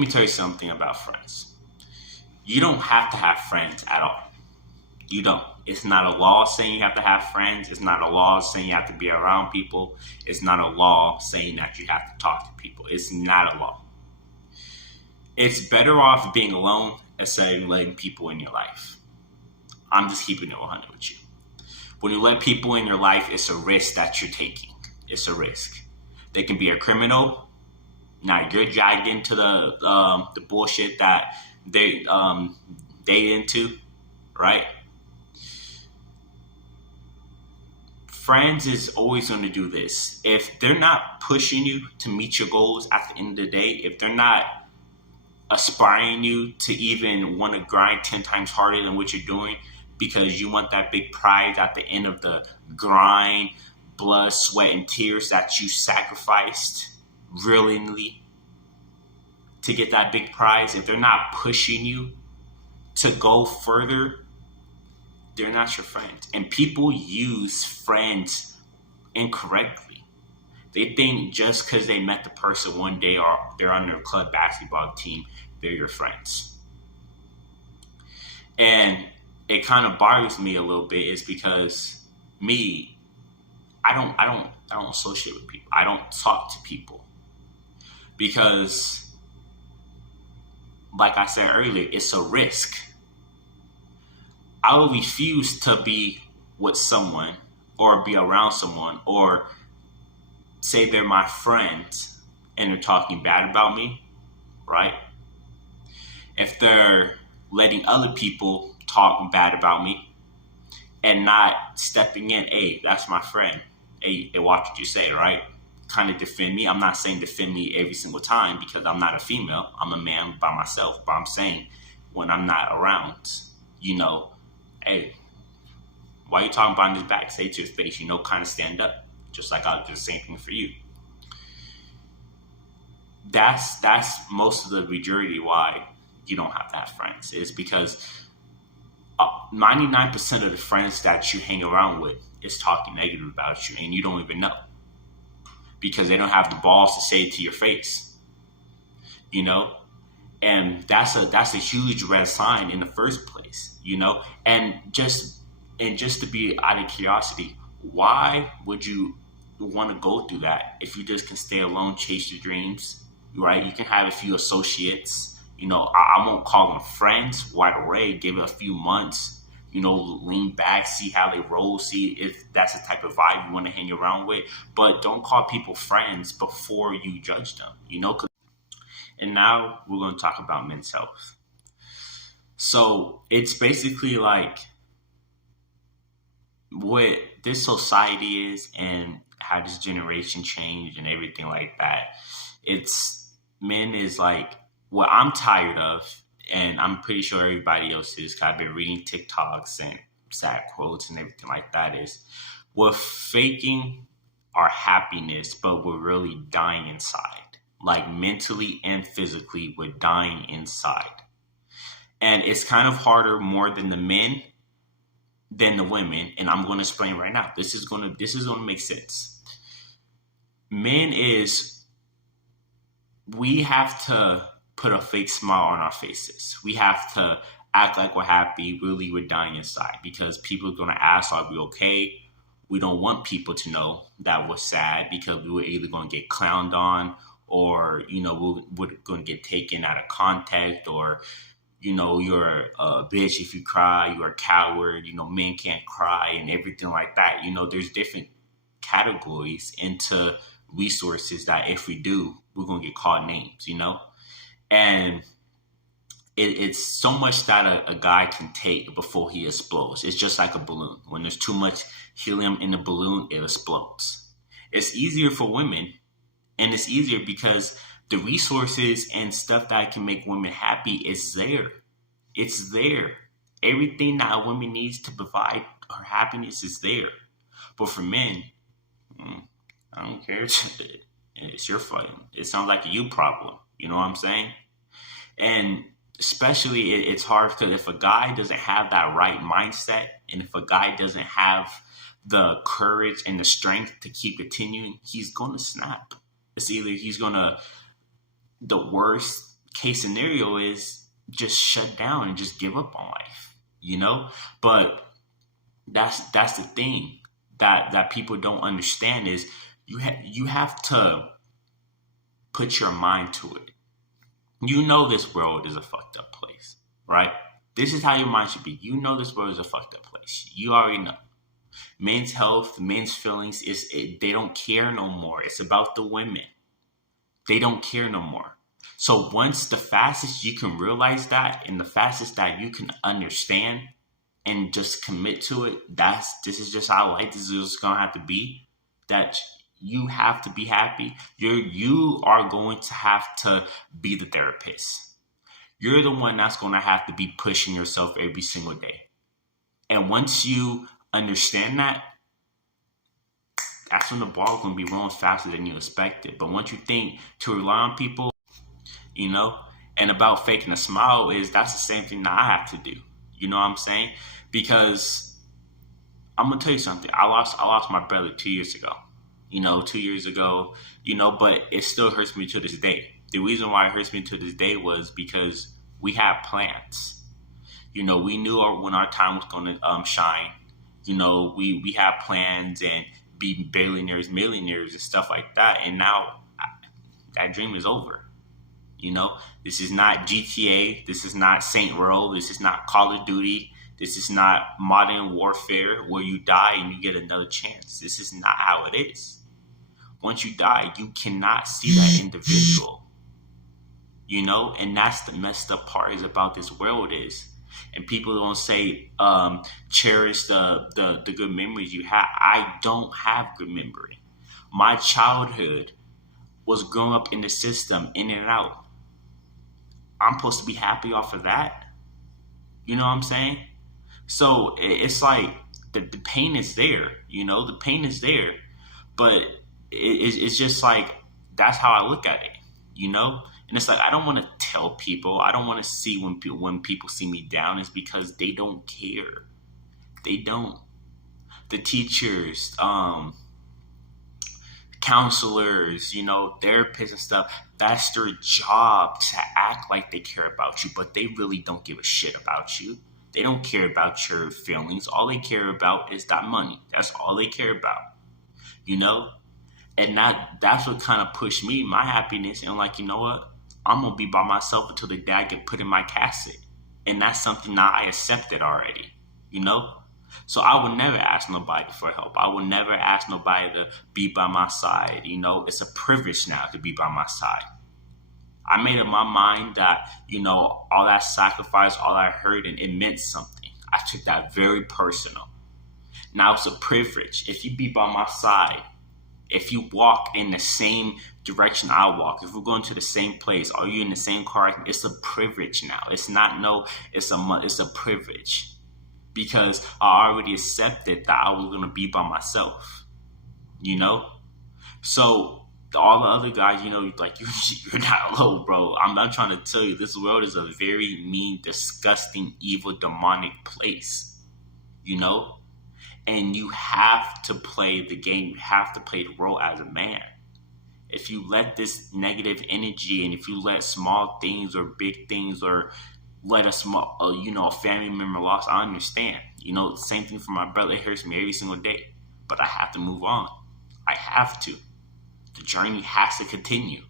me tell you something about friends. You don't have to have friends at all. You don't. It's not a law saying you have to have friends. It's not a law saying you have to be around people. It's not a law saying that you have to talk to people. It's not a law. It's better off being alone instead of letting people in your life. I'm just keeping it 100 with you. When you let people in your life, it's a risk that you're taking. It's a risk. They can be a criminal. Now you're dragged into the bullshit that they into, right? Friends is always going to do this. If they're not pushing you to meet your goals at the end of the day, if they're not aspiring you to even want to grind 10 times harder than what you're doing because you want that big prize at the end of the grind, blood, sweat, and tears that you sacrificed willingly to get that big prize, if they're not pushing you to go further, they're not your friends. And people use friends incorrectly. They think just because they met the person one day or they're on their club basketball team, they're your friends. And it kind of bothers me a little bit is because me, I don't associate with people. I don't talk to people because, like I said earlier, it's a risk. I will refuse to be with someone or be around someone or say they're my friends and they're talking bad about me, right? If they're letting other people talk bad about me and not stepping in, hey, that's my friend. Hey, watch what you say, right? Kind of defend me. I'm not saying defend me every single time because I'm not a female. I'm a man by myself. But I'm saying when I'm not around, hey, why are you talking behind his back? Say it to his face, kind of stand up. Just like I'll do the same thing for you. That's most of the majority why you don't have to have friends. Is because 99% of the friends that you hang around with is talking negative about you and you don't even know. Because they don't have the balls to say it to your face. And that's a huge red sign in the first place, And just to be out of curiosity, why would you want to go through that if you just can stay alone, chase your dreams, right? You can have a few associates, I won't call them friends right away. Give it a few months, lean back, see how they roll, see if that's the type of vibe you want to hang around with. But don't call people friends before you judge them, And now we're going to talk about men's health. So it's basically like what this society is and how this generation changed and everything like that. It's men is like what I'm tired of, and I'm pretty sure everybody else is. 'Cause I've been reading TikToks and sad quotes and everything like that. Is we're faking our happiness, but we're really dying inside. Like mentally and physically, we're dying inside. And it's kind of harder more than the men than the women. And I'm going to explain right now. This is going to make sense. Men is, we have to put a fake smile on our faces. We have to act like we're happy. Really, we're dying inside because people are going to ask, are we okay? We don't want people to know that we're sad because we were either going to get clowned on or, we're going to get taken out of context or, you're a bitch if you cry, you're a coward, men can't cry and everything like that. There's different categories into resources that if we do, we're going to get called names, And it's so much that a guy can take before he explodes. It's just like a balloon. When there's too much helium in the balloon, it explodes. It's easier for women, and it's easier because the resources and stuff that can make women happy is there. It's there. Everything that a woman needs to provide her happiness is there. But for men, I don't care. It's your fight. It sounds like a you problem. You know what I'm saying? And especially it's hard because if a guy doesn't have that right mindset and if a guy doesn't have the courage and the strength to keep continuing, he's going to snap. It's either he's going to, the worst case scenario is just shut down and just give up on life, you know? But that's the thing that people don't understand is you have to put your mind to it. You know this world is a fucked up place, right? This is how your mind should be. You know this world is a fucked up place. You already know. Men's health, men's feelings they don't care no more. It's about the women. They don't care no more. So once the fastest you can realize that, and the fastest that you can understand and just commit to it, this is just how life is just gonna have to be. That you have to be happy. You are going to have to be the therapist. You're the one that's gonna have to be pushing yourself every single day. And once you understand that, that's when the ball's gonna be rolling faster than you expected. But once you think to rely on people, you know, and about faking a smile that's the same thing that I have to do. You know what I'm saying? Because I'm gonna tell you something. I lost my brother 2 years ago. 2 years ago, but it still hurts me to this day. The reason why it hurts me to this day was because we had plans. We knew when our time was gonna shine. We had plans and be billionaires, millionaires, and stuff like that. And now that dream is over. This is not GTA. This is not Saint Row. This is not Call of Duty. This is not Modern Warfare where you die and you get another chance. This is not how it is. Once you die, you cannot see that individual. And that's the messed up part is about this world is. And people don't say, cherish the good memories you have. I don't have good memory. My childhood was growing up in the system, in and out. I'm supposed to be happy off of that. You know what I'm saying? So it's like the pain is there, the pain is there. But it's just like, that's how I look at it, And it's like, I don't want to tell people. I don't want to see when people see me down. It's because they don't care. They don't. The teachers, counselors, therapists and stuff, that's their job to act like they care about you, but they really don't give a shit about you. They don't care about your feelings. All they care about is that money. That's all they care about, And that's what kind of pushed me, my happiness. And like, you know what? I'm going to be by myself until the day I get put in my casket. And that's something that I accepted already, So I would never ask nobody for help. I would never ask nobody to be by my side. It's a privilege now to be by my side. I made up my mind that, all that sacrifice, all that hurt, and it meant something. I took that very personal. Now it's a privilege. If you be by my side, if you walk in the same direction I walk, if we're going to the same place, are you in the same car? It's a privilege now. It's not it's a privilege. Because I already accepted that I was going to be by myself, So all the other guys, like you're not alone, bro. I'm not trying to tell you, this world is a very mean, disgusting, evil, demonic place, And you have to play the game. You have to play the role as a man. If you let this negative energy and if you let small things or big things or let a small, a family member lost, I understand. The same thing for my brother. It hurts me every single day. But I have to move on. I have to. The journey has to continue,